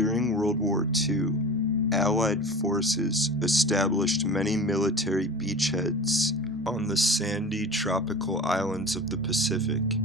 During World War II, Allied forces established many military beachheads on the sandy tropical islands of the Pacific.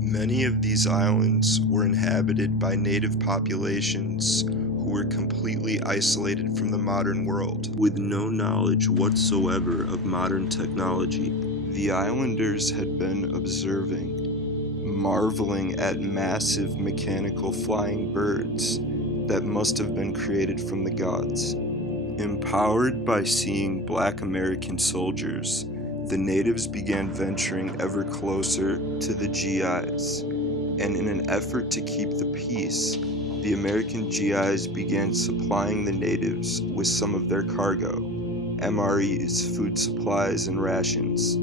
Many of these islands were inhabited by native populations who were completely isolated from the modern world, with no knowledge whatsoever of modern technology. The islanders had been observing, marveling at massive mechanical flying birds that must have been created from the gods. Empowered by seeing Black American soldiers, the natives began venturing ever closer to the GIs, and in an effort to keep the peace, the American GIs began supplying the natives with some of their cargo, MREs, food supplies, and rations.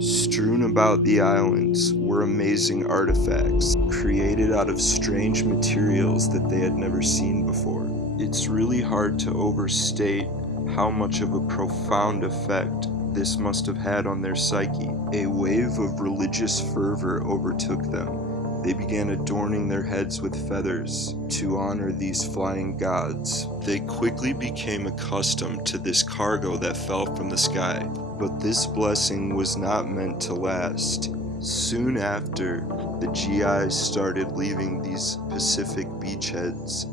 Strewn about the islands were amazing artifacts, created out of strange materials that they had never seen before. It's really hard to overstate how much of a profound effect this must have had on their psyche. A wave of religious fervor overtook them. They began adorning their heads with feathers to honor these flying gods. They quickly became accustomed to this cargo that fell from the sky. But this blessing was not meant to last. Soon after, the GIs started leaving these Pacific beachheads.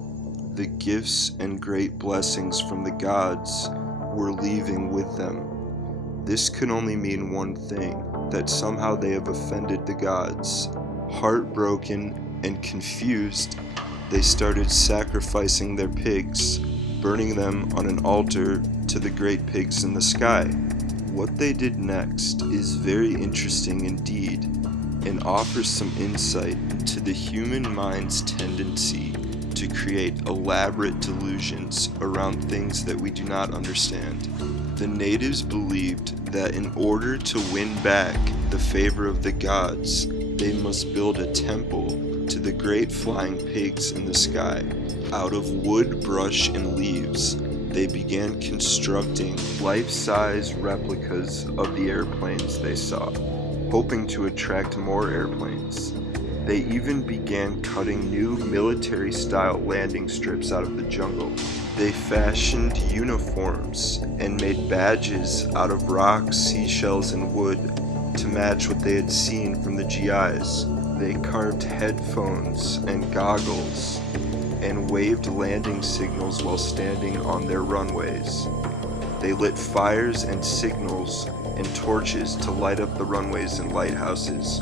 The gifts and great blessings from the gods were leaving with them. This could only mean one thing, that somehow they have offended the gods. Heartbroken and confused, they started sacrificing their pigs, burning them on an altar to the great pigs in the sky. What they did next is very interesting indeed, and offers some insight into the human mind's tendency to create elaborate delusions around things that we do not understand. The natives believed that in order to win back the favor of the gods, they must build a temple to the great flying pigs in the sky. Out of wood, brush, and leaves, they began constructing life-size replicas of the airplanes they saw, hoping to attract more airplanes. They even began cutting new military-style landing strips out of the jungle. They fashioned uniforms and made badges out of rocks, seashells, and wood to match what they had seen from the GIs. They carved headphones and goggles and waved landing signals while standing on their runways. They lit fires and signals and torches to light up the runways and lighthouses,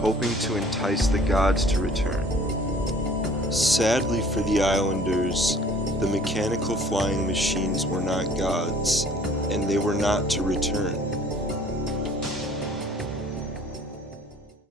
hoping to entice the gods to return. Sadly for the islanders, the mechanical flying machines were not gods, and they were not to return.